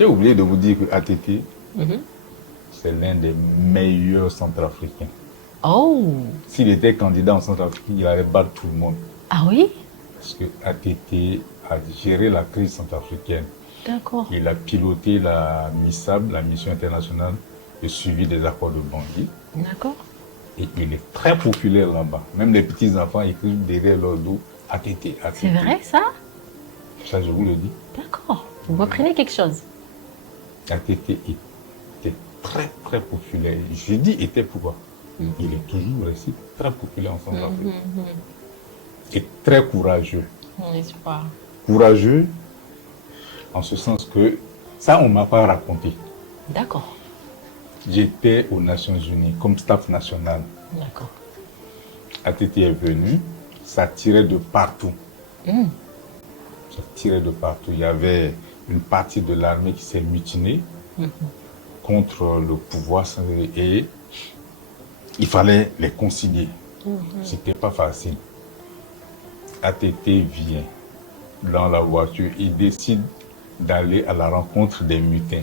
J'ai oublié de vous dire que ATT, Mhm. c'est l'un des meilleurs centrafricains. Oh, S'il était candidat en Centrafrique, il allait battre tout le monde. ah oui? Parce que ATT a géré la crise centrafricaine. D'accord. Il a piloté la MISAB, la mission internationale de suivi des accords de Bangui. D'accord. Et il est très populaire là-bas. Même les petits-enfants écrivent derrière leur dos ATT, ATT. C'est vrai ça? Ça, je vous le dis. D'accord. Vous m'apprenez quelque chose. ATT était très, très populaire. Je dis était pourquoi? Il est toujours resté très populaire en Centrafrique. Et très courageux. N'est-ce pas? Courageux en ce sens que ça, on ne m'a pas raconté. D'accord. J'étais aux Nations Unies comme staff national. D'accord. ATT est venu, ça tirait de partout. Ça tirait de partout. Il y avait une partie de l'armée qui s'est mutinée contre le pouvoir et il fallait les concilier. C'était pas facile. ATT vient dans la voiture, il décide d'aller à la rencontre des mutins.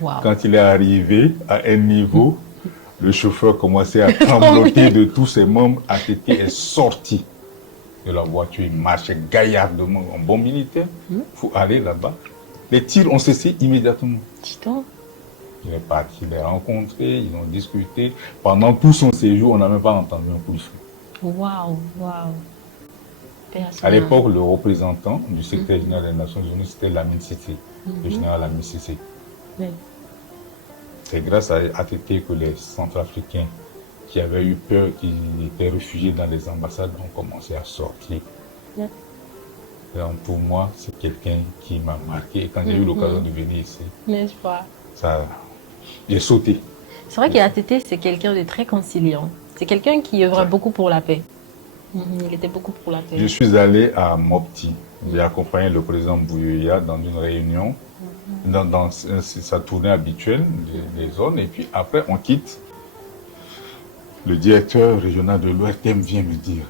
Wow. Quand il est arrivé à un niveau, le chauffeur commençait à trembloter de tous ses membres. ATT est sorti de la voiture, il marchait gaillardement, en bon militaire. Il faut aller là-bas. Les tirs ont cessé immédiatement. Dis donc. Il est parti les rencontrer, ils ont discuté. Pendant tout son séjour, on n'a même pas entendu un coup de feu. Waouh, waouh. À l'époque, le représentant du secrétaire général des Nations Unies, c'était Lamine Cissé, le général Lamine Cissé. Oui. C'est grâce à ATT que les Centrafricains qui avaient eu peur, qui étaient réfugiés dans les ambassades, ont commencé à sortir. Yeah. Donc pour moi, c'est quelqu'un qui m'a marqué. Et quand j'ai eu l'occasion de venir ici, N'est-ce pas? J'ai sauté. C'est vrai qu'ATT, c'est quelqu'un de très conciliant. C'est quelqu'un qui œuvre beaucoup pour la paix. Il était beaucoup pour la paix. Je suis allé à Mopti. J'ai accompagné le président Bouyoya dans une réunion, dans sa tournée habituelle des zones. Et puis après, on quitte. Le directeur régional de l'ORTM vient me dire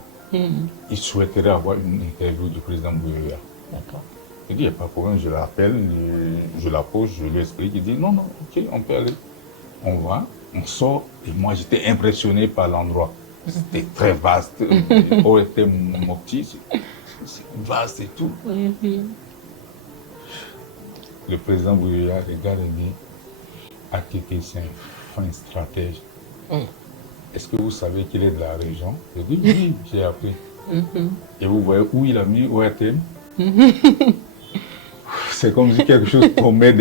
il souhaiterait avoir une interview du président Bouyoya. D'accord. Je dis, il n'y a pas de problème, je l'appelle, je la pose, je lui explique. Il dit, non, non, ok, on peut aller. On va, on sort, et moi j'étais impressionné par l'endroit. C'était très vaste. ORTM Mopti, c'est vaste et tout. Le président Bouyoya regarde et dit, ATT, c'est un fin stratège. Est-ce que vous savez qu'il est de la région? Je dis, oui, j'ai appris. Et vous voyez où il a mis ORTM? C'est comme si quelque chose qu'on met